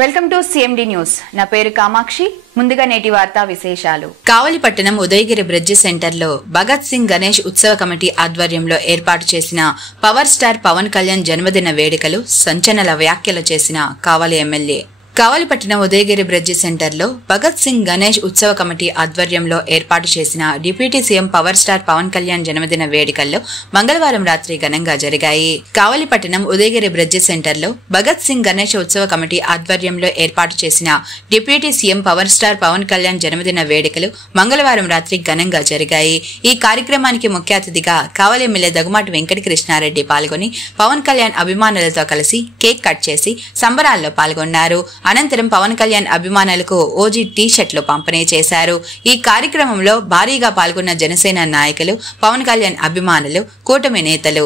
Welcome to CMD news. నా పేరు కామాక్షి. ముందుగా నేటి వార్తా విశేషాలు. కావలిపట్టణం ఉదయగిరి బ్రిడ్జి సెంటర్లో భగత్ సింగ్ గణేష్ ఉత్సవ కమిటీ ఆధ్వర్యంలో ఏర్పాటు చేసిన పవర్ స్టార్ పవన్ కళ్యాణ్ జన్మదిన వేడుకలు సంచలన వ్యాఖ్యలు చేసిన కావలి ఎమ్మెల్యే. కావలిపట్టణం ఉదయగిరి బ్రిడ్జి సెంటర్లో భగత్ సింగ్ గణేష్ ఉత్సవ కమిటీ ఆధ్వర్యంలో ఏర్పాటు చేసిన deputy CM power star Pawan Kalyan జన్మదిన వేడుకల్లో మంగళవారం రాత్రి ఘనంగా జరిగాయి. కావలిపట్టణం ఉదయగిరి బ్రిడ్జి సెంటర్లో భగత్ సింగ్ గణేష్ ఉత్సవ కమిటీ ఆధ్వర్యంలో ఏర్పాటు చేసిన deputy CM power star Pawan Kalyan జన్మదిన వేడుకలు మంగళవారం రాత్రి ఘనంగా జరిగాయి. ఈ కార్యక్రమానికి ముఖ్య అతిథిగా కావలి ఎమ్మెల్యే దగ్గుమాటి వెంకట కృష్ణారెడ్డి పాల్గొని పవన్ కళ్యాణ్ అభిమానులతో కలిసి కేక్ కట్ చేసి సంబరాల్లో పాల్గొన్నారు. అనంతరం పవన్ కళ్యాణ్ అభిమానులకు ఓజీ టీ షర్ట్లు పంపిణీ చేశారు. ఈ కార్యక్రమంలో భారీగా పాల్గొన్న జనసేన నాయకులు, పవన్ కళ్యాణ్ అభిమానులు, కూటమి నేతలు.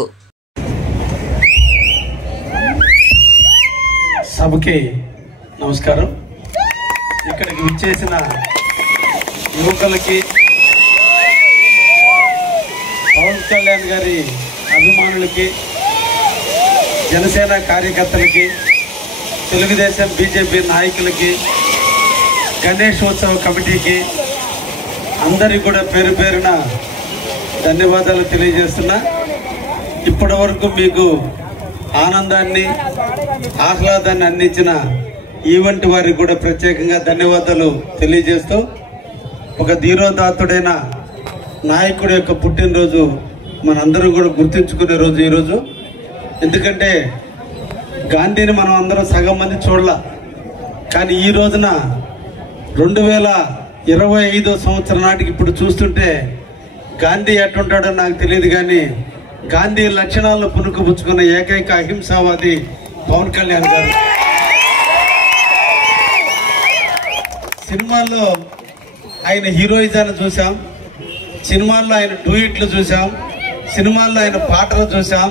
సభకి నమస్కారం. ఇక్కడికి విచ్చేసిన యువకులకి, పవన్ కళ్యాణ్ గారి అభిమానులకి, జనసేన కార్యకర్తలకి, తెలుగుదేశం బీజేపీ నాయకులకి, గణేష్ ఉత్సవ కమిటీకి అందరికీ కూడా పేరు పేరున ధన్యవాదాలు తెలియజేస్తున్నా. ఇప్పటి వరకు మీకు ఆనందాన్ని, ఆహ్లాదాన్ని అందించిన ఈవెంట్ వారికి కూడా ప్రత్యేకంగా ధన్యవాదాలు తెలియజేస్తూ, ఒక ధీరోదాత్తుడైన నాయకుడి యొక్క పుట్టినరోజు మనందరం కూడా గుర్తుంచుకునే రోజు ఈరోజు. ఎందుకంటే గాంధీని మనం అందరం సగం మంది చూడలా, కానీ ఈ రోజున 2025 సంవత్సరం నాటికి ఇప్పుడు చూస్తుంటే గాంధీ ఎట్టుంటాడో నాకు తెలియదు, కానీ గాంధీ లక్షణాలను పుణుకుపుచ్చుకున్న ఏకైక అహింసావాది పవన్ కళ్యాణ్ గారు. సినిమాల్లో ఆయన హీరోయిజాన్ని చూసాం, సినిమాల్లో ఆయన డూయిట్లు చూసాం, సినిమాల్లో ఆయన పాటలు చూసాం,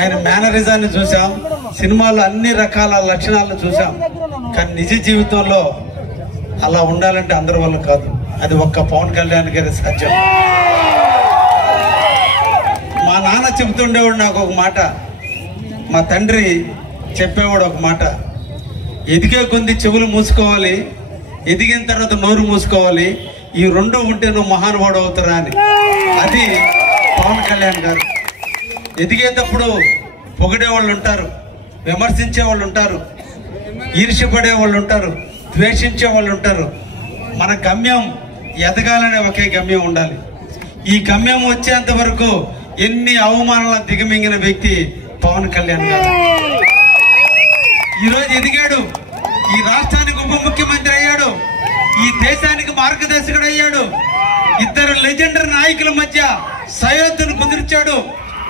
ఆయన మేనరిజాన్ని చూసాం, సినిమాలో అన్ని రకాల లక్షణాలను చూసాం. కానీ నిజ జీవితంలో అలా ఉండాలంటే అందరి వల్ల కాదు, అది ఒక్క పవన్ కళ్యాణ్ గారి సాధ్యం. మా నాన్న చెబుతుండేవాడు నాకు ఒక మాట, మా తండ్రి చెప్పేవాడు ఒక మాట, ఎదిగే కొద్ది చెవులు మూసుకోవాలి, ఎదిగిన తర్వాత నోరు మూసుకోవాలి, ఈ రెండు ఉంటే నువ్వు మహానుభావుడు అవుతారా అని. అది పవన్ కళ్యాణ్ గారు. ఎదిగేటప్పుడు పొగిడే వాళ్ళు ఉంటారు, విమర్శించే వాళ్ళు ఉంటారు, ఈర్ష్యపడే వాళ్ళు ఉంటారు, ద్వేషించే వాళ్ళు ఉంటారు. మన గమ్యం ఎదగాలనే ఒకే గమ్యం ఉండాలి. ఈ గమ్యం వచ్చేంత వరకు ఎన్ని అవమానాలు దిగమింగిన వ్యక్తి పవన్ కళ్యాణ్ గారు. ఈరోజు ఎదిగాడు, ఈ రాష్ట్రానికి ఉప ముఖ్యమంత్రి అయ్యాడు, ఈ దేశానికి మార్గదర్శకుడు అయ్యాడు. ఇద్దరు లెజెండరీ నాయకుల మధ్య సయోధ్యను కుదిర్చాడు.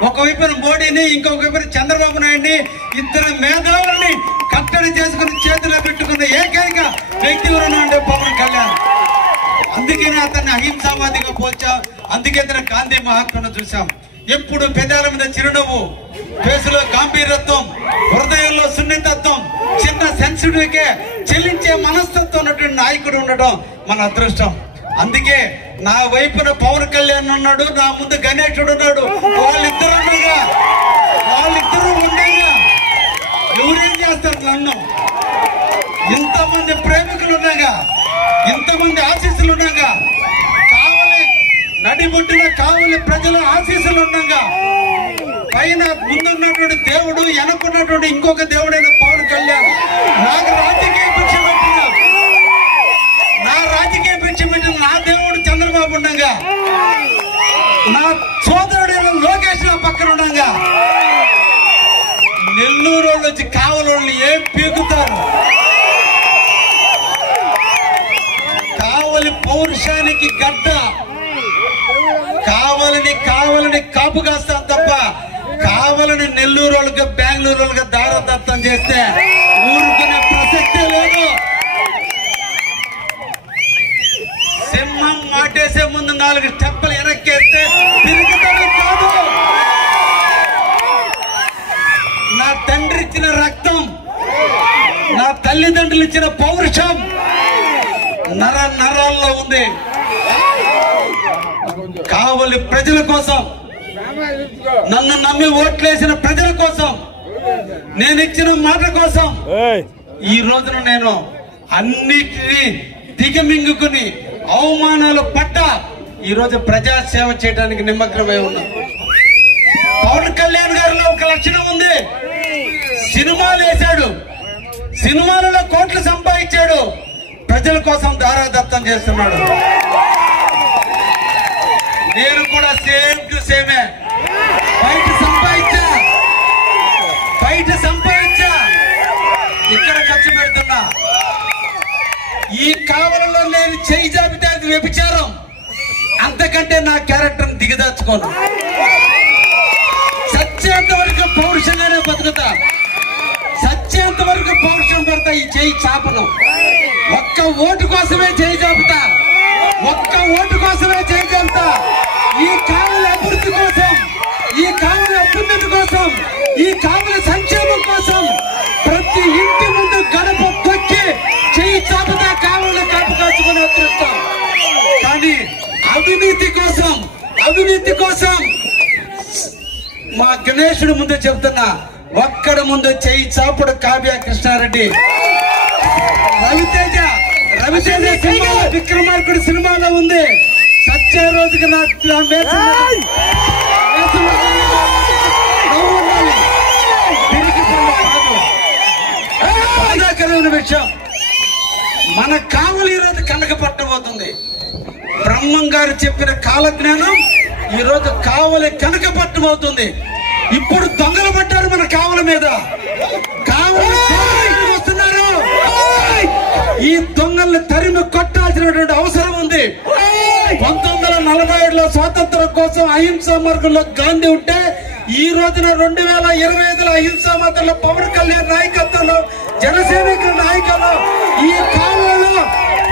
ఒకవైపున మోడీని, ఇంకొక వైపున చంద్రబాబు నాయుడిని, ఇద్దరు మేధావులని కట్టడి చేసుకుని చేతిలో పెట్టుకున్న ఏకైక వ్యక్తి అంటే పవన్ కళ్యాణ్. అందుకనే అతన్ని అహింసావాదిగా పోల్చాం, అందుకే అతను గాంధీ మహాత్మను చూసాం. ఎప్పుడు పెదాల మీద చిరునవ్వు, ఫేసులో గాంభీర్యత్వం, హృదయంలో సున్నితత్వం, చిన్న సెన్సిటివ్కే చెల్లించే మనస్తత్వం ఉన్నటువంటి నాయకుడు ఉండటం మన అదృష్టం. అందుకే నా వైపున పవన్ కళ్యాణ్ ఉన్నాడు, నా ముందు గణేశుడు ఉన్నాడు. వాళ్ళిద్దరు ఉండగా ఎవరేం చేస్తారు? నన్ను ఇంతమంది ప్రేమికులు ఉన్నాగా, ఇంతమంది ఆశీస్సులు ఉన్నాగా, కావలి నడిబొట్టిన కావలి ప్రజల ఆశీస్సులు ఉన్నాగా, పైన ముందున్నటువంటి దేవుడు, వెనకున్నటువంటి ఇంకొక దేవుడైన పవన్ కళ్యాణ్, నాకు రాజకీయ భిక్ష పెట్టిన నా దేవుడు చంద్రబాబు ఉండగా, నా సోదరుడైన లోకేష్ నా పక్కన ఉండగా, నెల్లూరు వాళ్ళు వచ్చి కావలి ఏం పీకుతారు? కావలి పౌరుషానికి గడ్డ, కావలిని కాపు కాస్తాం తప్ప కావలిని నెల్లూరు వాళ్ళకి, బెంగళూరు వాళ్ళకి దారదత్తం చేస్తే ఊరుకునే ప్రసక్తే లేదు. సింహం మాటేసే ముందు 4 స్టెప్పులు వెనక్కేస్తే తిరుగుతాడు కాదు. నా తండ్రి ఇచ్చిన రక్తం, నా తల్లిదండ్రులు ఇచ్చిన పౌరుషం నరాల్లో ఉంది. కావలి ప్రజల కోసం, నన్ను నమ్మి ఓట్లేసిన ప్రజల కోసం, నేను ఇచ్చిన మాట కోసం ఈ రోజున నేను అన్నిటినీ దిగమింగుకుని అవమానాలు పడ్డ ఈ రోజు ప్రజాసేవ చేయడానికి నిమగ్నమై ఉన్నా. పవన్ కళ్యాణ్ గారిలో ఒక లక్షణం ఉంది. సినిమాలు వేశాడు, సినిమాలలో కోట్లు సంపాదించాడు, ప్రజల కోసం దారాదత్తం చేస్తున్నాడు. నేను కూడా సేమ్ టు సేమే. బయట సంపాదించా, ఇక్కడ ఖర్చు పెడుతున్నా. ఈ కావలలో నేను చేయి జాబితా అది వ్యభిచారం. అంతకంటే నా క్యారెక్టర్ దిగదాచుకోను. సత్యంత వరకు పౌరుషంగానే బతుకుతా, సత్యంత వరకు పౌరుషం పడతా. ఈ చేయి చాపను ఒక్క ఓటు కోసమే చేయి చాపుతా, ఒక్క ఓటు కోసమే చేయి చాపుతా. ఈ కావలి అభివృద్ధి కోసం, ఈ కావలి అభ్యున్నతి కోసం, ఈ కావలి సంక్షేమం కోసం ప్రతి ఇంటి ముందు గడప తొక్కి చేయి చాపుతా. కావలి కాపు కాచుకుని అదృష్టం. కానీ అవినీతి కోసం మా గణేశుడు ముందు చెప్తున్నా, ఒక్కడ ముందు చేయి చాపుడు కావ్య కృష్ణారెడ్డి. రవితేజ సినిమా విక్రమార్కుడు సినిమాలో ఉంది. సచ్చే రోజుకి నా బాధాకరమైన విషయం, మన కావలి ఈరోజు కనక పట్టబోతుంది. బ్రహ్మం గారు చెప్పిన కాలజ్ఞానం ఈరోజు కావలి కనక పట్టబోతుంది. ఇప్పుడు దొంగలు పట్టారు మన కావలి మీద. కావలి వస్తున్నారు. ఈ దొంగల్ని తరిమి కొట్టాల్సినటువంటి అవసరం ఉంది. 1947లో స్వాతంత్రం కోసం అహింసా మార్గంలో గాంధీ ఉంటే, ఈ రోజున 2025లో అహింసా మార్గంలో పవన్ కళ్యాణ్ నాయకత్వంలో, జనసేన నాయకులు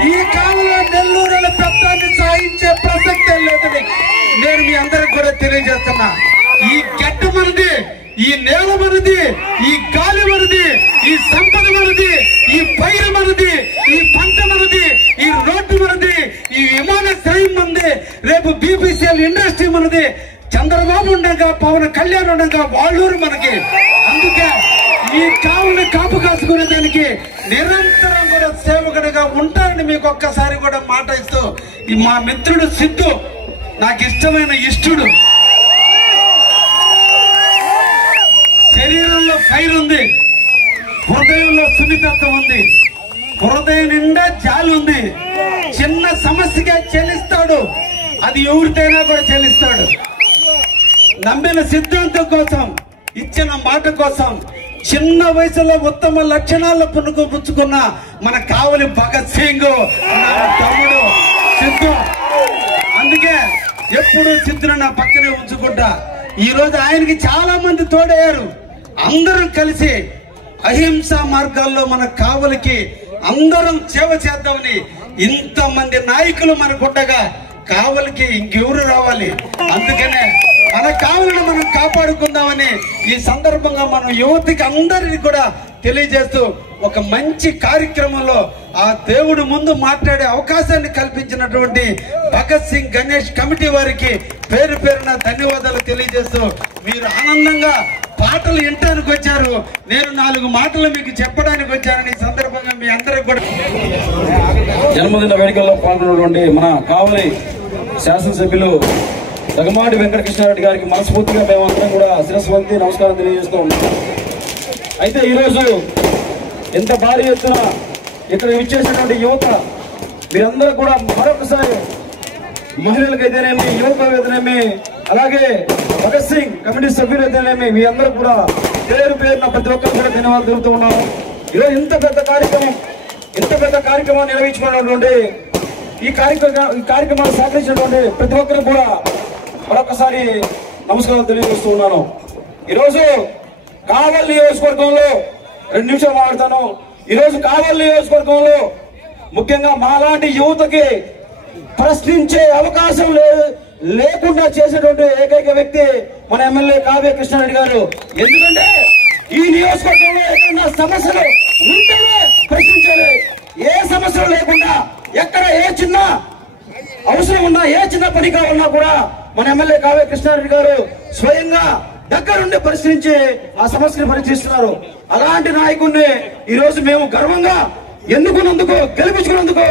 ఈ కాలంలో నెల్లూరులో పెద్దాన్ని సాధించే ప్రసక్తే లేదని నేను మీ అందరికి కూడా తెలియజేస్తున్నా. ఈ గడ్డ మనది, ఈ నేల మనది, ఈ గాలి మనది, ఈ సంపద మనది, ఈ పైరు మనది, ఈ పంట మనది, ఈ రోడ్డు మనది, ఈ విమానాశ్రయం మనది, రేపు బీపీసీఎల్ ఇండస్ట్రీ మనది. చంద్రబాబు ఉండగా, పవన్ కళ్యాణ్ ఉండగా వాళ్ళూరు మనకి. అందుకే ఈ కావుని కాపు కాసుకునే దానికి నిరంతరం కూడా సేవకుడిగా ఉంటానని మీకు ఒక్కసారి కూడా మాట ఇస్తూ, మా మిత్రుడు సిద్ధు నాకు ఇష్టమైన ఇష్టుడు. శరీరంలో ఫైర్ ఉంది, హృదయంలో సున్నితత్వం ఉంది, హృదయం నిండా జాలి ఉంది. చిన్న సమస్యగా చెల్లిస్తాడు, అది ఎవరితైనా కూడా చెల్లిస్తాడు. నమ్మిన సిద్ధాంతం కోసం, ఇచ్చిన మాట కోసం చిన్న వయసులో ఉత్తమ లక్షణాలు పుచ్చుకున్న మన కావలి భగత్ సింగ్ తమ్ముడు సిద్ధు. అందుకే ఎప్పుడు సిద్ధును నా పక్కనే ఉంచుకుంటా. ఈ రోజు ఆయనకి చాలా మంది తోడయ్యారు. అందరం కలిసి అహింసా మార్గాల్లో మన కావలికి అందరం సేవ చేద్దామని ఇంతమంది నాయకులు మనకుండగా కావలికి ఇంకెవరు రావాలి? అందుకనే మన కావలిని మనం కాపాడుకుందామని ఈ సందర్భంగా మనం యువతికి అందరినీ కూడా తెలియజేస్తూ, ఒక మంచి కార్యక్రమంలో ఆ దేవుడు ముందు మాట్లాడే అవకాశాన్ని కల్పించినటువంటి భగత్ సింగ్ గణేష్ కమిటీ వారికి పేరు పేరున ధన్యవాదాలు తెలియజేస్తూ, మీరు ఆనందంగా పాటలు వినటానికి వచ్చారు, నేను 4 మాటలు మీకు చెప్పడానికి వచ్చానని ఈ సందర్భంగా మీ అందరికి కూడా. జన్మదిన వేడుకల్లో పాల్గొన్నటువంటి మన కావలి శాసనసభ్యులు దగ్గమాటి వెంకటకృష్ణారెడ్డి గారికి మనస్ఫూర్తిగా మేమందరం కూడా శిరస్సు వంచి నమస్కారం తెలియజేస్తూ ఉన్నాం. అయితే ఈరోజు ఎంత భారీ ఎత్తున ఇక్కడ ఇచ్చేసినటువంటి యువత మీరందరూ కూడా మరొకసారి మహిళలకైతేనేమి, యువకులకైతేనేమి, అలాగే భగత్ సింగ్ కమిటీ సభ్యులు అయితేనేమి, మీ అందరూ కూడా పేరు పేరున ప్రతి ఒక్కరు కూడా ధన్యవాదాలు తెలుపుతూ ఉన్నాము. ఈరోజు ఇంత పెద్ద కార్యక్రమాన్ని నిర్వహించుకున్నటువంటి ఈ కార్యక్రమాన్ని సహకరించినటువంటి ప్రతి ఒక్కరు కూడా మరొకసారి నమస్కారాలు తెలియజేస్తూ ఉన్నాను. ఈరోజు కావలి నియోజకవర్గంలో 2 నిమిషాలు మాట్లాడతాను. ఈరోజు కావలి నియోజకవర్గంలో ముఖ్యంగా మాలాంటి యువతకి ప్రశ్నించే అవకాశం లేకుండా చేసేటువంటి ఏకైక వ్యక్తి మన ఎమ్మెల్యే కావ్య కృష్ణారెడ్డి గారు. ఎందుకంటే ఈ నియోజకవర్గంలో ఎక్కడైనా సమస్యలు ఉంటేనే ప్రశ్నించాలి. ఏ సమస్యలు లేకుండా ఎక్కడ ఏ చిన్న అవసరం ఉన్నా, ఏ చిన్న పని కావాలన్నా కూడా మన ఎమ్మెల్యే కావ్య కృష్ణారెడ్డి గారు స్వయంగా దగ్గరుండి పరిశీలించి ఆ సమస్యను పరిశీలిస్తున్నారు. అలాంటి నాయకుడిని ఈ రోజు మేము గర్వంగా ఎన్నుకున్నందుకు, గెలిపించుకున్నందుకు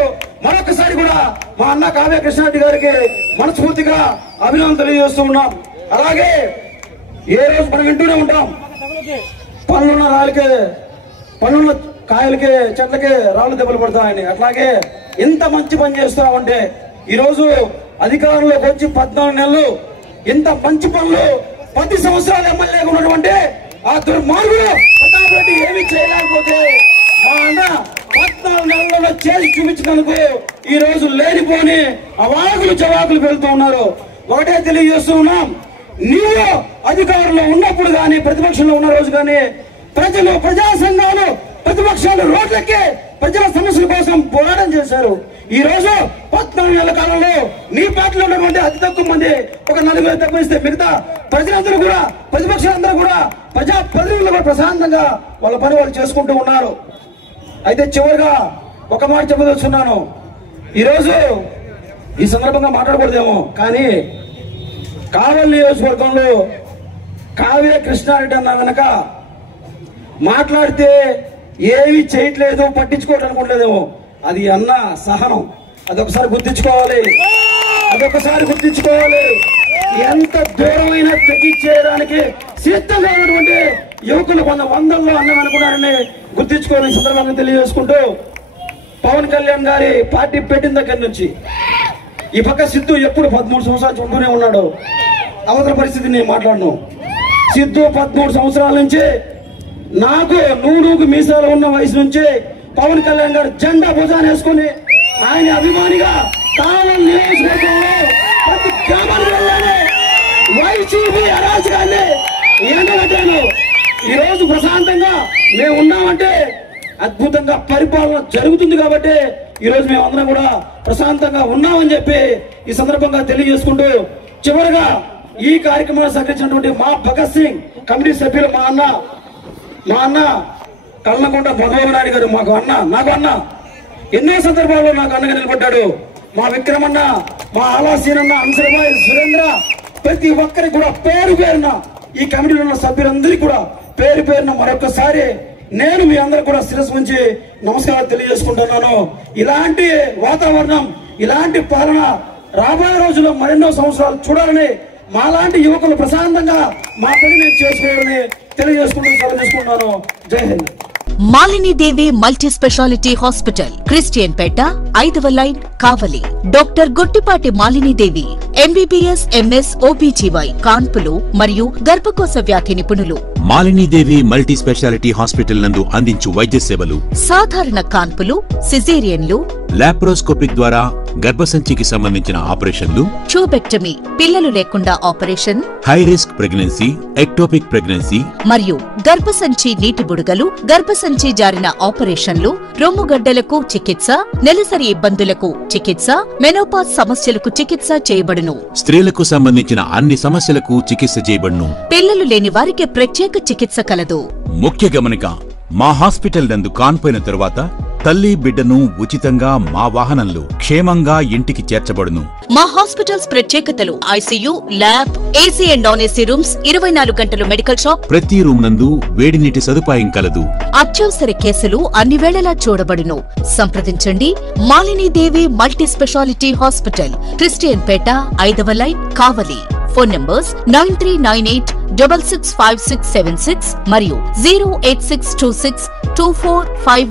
మరొకసారి కూడా మా అన్న కావ్య కృష్ణారెడ్డి గారికి మనస్ఫూర్తిగా అభినందనలు తెలియజేస్తూ ఉన్నాం. అలాగే ఏ రోజు మనం వింటూనే ఉంటాం, పన్నున్న కాయలకి చెట్లకి రాళ్ళు దెబ్బలు పడతాయని. అట్లాగే ఇంత మంచి పని చేస్తామంటే ఈరోజు అధికారంలోకి వచ్చి 14 నెలలు ఇంత మంచి పనులు 10 సంవత్సరాలు ఎమ్మెల్యేగా ఉన్నటువంటి ఆ దుర్మార్గుడు ప్రతాప్ రెడ్డి ఏమి చేయలేకపోతే మా అన్న 14 నెలల్లో చేసి చూపించినందుకు ఈ రోజు లేనిపోని అవాకులు చవాకులు పెడుతూ ఉన్నారు. ఒకటే తెలియజేస్తూ ఉన్నాం, నీవు అధికారంలో ఉన్నప్పుడు కానీ ప్రతిపక్షంలో ఉన్న రోజు కానీ ప్రజలు, ప్రజా సంఘాలు, ప్రతిపక్షాలు రోడ్లెక్కి ప్రజల సమస్యల కోసం పోరాటం చేశారు. ఈ రోజు 14 నెలల కాలంలో నీ పార్టీలో ఉన్నటువంటి అతి తక్కువ మంది, ఒక 4 తక్కువ ఇస్తే మిగతా ప్రజలందరూ కూడా, ప్రతిపక్షాలందరూ కూడా, ప్రజా ప్రతినిధులు కూడా ప్రశాంతంగా వాళ్ళ పని వాళ్ళు చేసుకుంటూ ఉన్నారు. అయితే చివరిగా ఒక మాట చెప్పదలుచున్నాను. ఈరోజు ఈ సందర్భంగా మాట్లాడకూడదేమో కానీ కావలి నియోజకవర్గంలో కావ్య కృష్ణారెడ్డి అన్న వెనక మాట్లాడితే ఏమీ చేయట్లేదు, పట్టించుకోవటం అనుకోవట్లేదేమో, అది అన్న సహనం. అదొకసారి గుర్తించుకోవాలి. ఎంత దూరమైనా తెగించేయడానికి సిద్ధంగా ఉన్నటువంటి యువకులు 100 అన్నం అనుకున్నారని గుర్తించుకోవాలని సందర్భంగా తెలియజేసుకుంటూ, పవన్ కళ్యాణ్ గారి పార్టీ పెట్టిన దగ్గర నుంచి ఈ పక్క సిద్ధు ఎప్పుడు 13 సంవత్సరాలు ఉంటూనే ఉన్నాడు. అవతల పరిస్థితి నేను మాట్లాడను. సిద్ధు 13 సంవత్సరాల నుంచి నాకు నూనూకు మీసాలు ఉన్న వయసు నుంచి పవన్ కళ్యాణ్ గారు జెండా భుజాన్ని వేసుకుని ఆయన అభిమానిగా కావలి నియోజకవర్గంలో ప్రతి గ్రామానికి వెళ్ళాలి, వైసీపీ అరాచకాన్ని ఎండగట్టాను. ఈ రోజు ప్రశాంతంగా మేము ఉన్నామంటే అద్భుతంగా పరిపాలన జరుగుతుంది కాబట్టి ఈ రోజు మేము అందరం కూడా ప్రశాంతంగా ఉన్నామని చెప్పి ఈ సందర్భంగా తెలియజేసుకుంటూ, చివరిగా ఈ కార్యక్రమాన్ని సహకరించినటువంటి మా భగత్ సింగ్ కమిటీ సభ్యులు మా అన్న కల్నకొండ మధుబాబు నాయుడు గారు నాకు అన్న ఎన్నో సందర్భాల్లో నాకు అన్నగా నిలబడ్డాడు. మా విక్రమన్న, మా ఆలాసీనన్న, అంశరబాయ్, సురేంద్ర, ప్రతి ఒక్కరికి కూడా పేరు పేరున ఈ కమిటీలో ఉన్న సభ్యులందరికీ కూడా పేరు పేరున మరొకసారి నేను మీ అందరూ కూడా శిరస్సు ఉంచి నమస్కారాలు తెలియజేసుకుంటున్నాను. ఇలాంటి వాతావరణం, ఇలాంటి పాలన రాబోయే రోజుల్లో మరెన్నో సంవత్సరాలు చూడాలని, మాలాంటి యువకులు ప్రశాంతంగా మా పని మేము చేసుకోవాలని తెలియజేసుకుంటూ సెలవు తీసుకుంటున్నాను. Jai Hind. Malinidevi multi speciality hospital, Christian Peta, 5వ line, Kavali. Doctor Gottipati Malinidevi, MBBS, MS, OBGY, కాన్పులు మరియు గర్భకోశ వ్యాధి నిపుణులు. మాలినీదేవి మల్టీ స్పెషాలిటీ హాస్పిటల్ నందు అందించు వైద్య సేవలు: సాధారణ కాన్పులు, సిజేరియన్లు, లాప్రోస్కోపిక్ ద్వారా గర్భసంచికి సంబంధించిన ఆపరేషన్లు, ట్యూబెక్టమీ, పిల్లలు లేకుండా operation, high risk pregnancy, ectopic pregnancy మరియు గర్భసంచి నీటి బుడగలు, గర్భసంచి జారిన ఆపరేషన్లు, రొమ్ముగడ్డలకు చికిత్స, నెలసరి ఇబ్బందులకు చికిత్స, మెనోపాజ్ సమస్యలకు చికిత్స చేయబడును. స్త్రీలకు సంబంధించిన అన్ని సమస్యలకు చికిత్స చేయబడును. పిల్లలు లేని వారికి ప్రత్యేక చికిత్స కలదు. ముఖ్య గమనిక: మా హాస్పిటల్ నందు కాన్పోయిన తరువాత తల్లి బిడ్డను ఉచితంగా మా వాహనంలో క్షేమంగా ఇంటికి చేర్చబడును. మా హాస్పిటల్స్ ప్రత్యేకతలు: ICU, lab, AC and non AC rooms, 24 గంటలు మెడికల్ షాప్, ప్రతి రూమ్ నందు వేడి నీటి సదుపాయం కలదు. అత్యవసర కేసులు అన్ని వేళలా చూడబడును. సంప్రదించండి. Malinidevi multi speciality hospital, Christian Peta, 5వ లైన్, కావలి. ఫోన్ నంబర్స్ 9398665676 మరియు 086262451